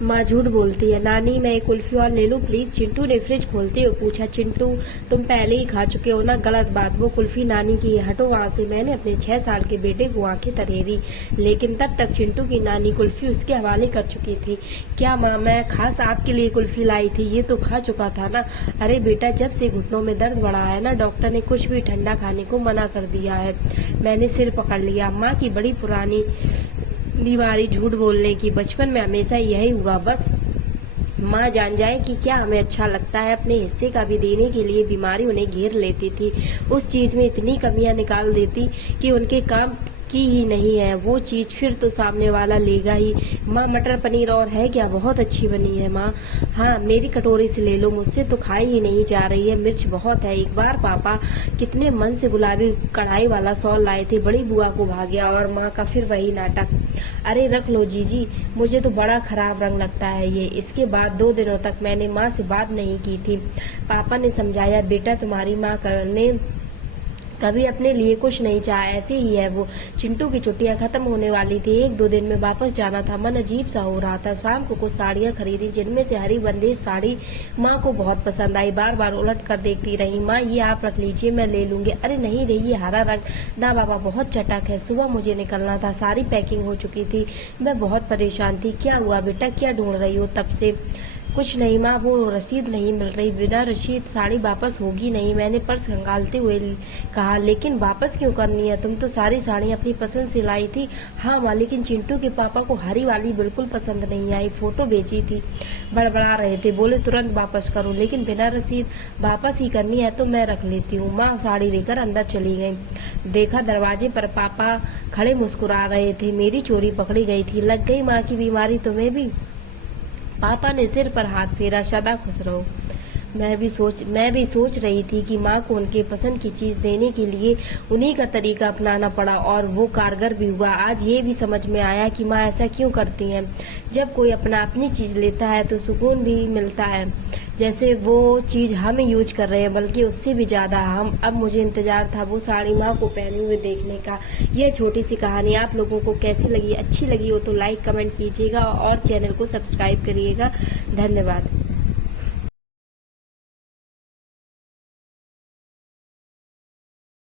माँ झूठ बोलती है। नानी मैं एक कुल्फी और ले लूं प्लीज। चिंटू ने फ्रिज खोलते हुए पूछा। चिंटू तुम पहले ही खा चुके हो ना। गलत बात, वो कुल्फी नानी की है, हटो वहाँ से। मैंने अपने 6 साल के बेटे को आंखें तरेरी, लेकिन तब तक चिंटू की नानी कुल्फी उसके हवाले कर चुकी थी। क्या माँ, मैं खास आपके लिए कुल्फी लाई थी, ये तो खा चुका था ना। अरे बेटा, जब से घुटनों में दर्द बढ़ा है ना, डॉक्टर ने कुछ भी ठंडा खाने को मना कर दिया है। मैंने सिर पकड़ लिया। माँ की बड़ी पुरानी बीमारी झूठ बोलने की। बचपन में हमेशा यही हुआ, बस माँ जान जाए कि क्या हमें अच्छा लगता है। अपने हिस्से का भी देने के लिए बीमारी उन्हें घेर लेती थी। उस चीज में इतनी कमियां निकाल देती कि उनके काम की ही नहीं है वो चीज, फिर तो सामने वाला लेगा ही। माँ मटर पनीर और है क्या? बहुत अच्छी बनी है माँ। हाँ, मेरी कटोरी से ले लो, मुझसे तो खाई ही नहीं जा रही है, मिर्च बहुत है। एक बार पापा कितने मन से गुलाबी कढ़ाई वाला सॉल लाए थे, बड़ी बुआ को भाग्या और माँ का फिर वही नाटक। अरे रख लो जीजी, मुझे तो बड़ा खराब रंग लगता है ये। इसके बाद 2 दिनों तक मैंने माँ से बात नहीं की थी। पापा ने समझाया, बेटा तुम्हारी माँ ने कभी अपने लिए कुछ नहीं चाहा, ऐसे ही है वो। चिंटू की छुट्टियां खत्म होने वाली थी, 1-2 दिन में वापस जाना था। मन अजीब सा हो रहा था। शाम को कुछ साड़ियां खरीदी, जिनमें से हरी बंदेज साड़ी माँ को बहुत पसंद आई। बार बार उलट कर देखती रही। माँ ये आप रख लीजिए, मैं ले लूंगी। अरे नहीं रही, ये हरा रंग ना बाबा, बहुत चटक है। सुबह मुझे निकलना था, सारी पैकिंग हो चुकी थी, मैं बहुत परेशान थी। क्या हुआ बेटा, क्या ढूंढ रही हो तब से? कुछ नहीं माँ, वो रसीद नहीं मिल रही। बिना रसीद साड़ी वापस होगी नहीं, मैंने पर्स खंगालते हुए कहा। लेकिन वापस क्यों करनी है? तुम तो सारी साड़ी अपनी पसंद से लाई थी। हाँ माँ, लेकिन चिंटू के पापा को हरी वाली बिल्कुल पसंद नहीं आई, फोटो भेजी थी, बड़बड़ा रहे थे, बोले तुरंत वापस करो। लेकिन बिना रसीद वापस ही करनी है तो मैं रख लेती हूँ। माँ साड़ी लेकर अंदर चली गई। देखा दरवाजे पर पापा खड़े मुस्कुरा रहे थे। मेरी चोरी पकड़ी गई थी। लग गई माँ की बीमारी तुम्हें भी? पापा ने सिर पर हाथ फेरा। सदा खुश रहो। मैं भी सोच रही थी कि माँ को उनके पसंद की चीज देने के लिए उन्हीं का तरीका अपनाना पड़ा, और वो कारगर भी हुआ। आज ये भी समझ में आया कि माँ ऐसा क्यों करती हैं। जब कोई अपनी चीज लेता है तो सुकून भी मिलता है, जैसे वो चीज हम यूज कर रहे हैं, बल्कि उससे भी ज्यादा। अब मुझे इंतजार था वो साड़ी माँ को पहने हुए देखने का। यह छोटी सी कहानी आप लोगों को कैसी लगी? अच्छी लगी हो तो लाइक कमेंट कीजिएगा और चैनल को सब्सक्राइब करिएगा। धन्यवाद।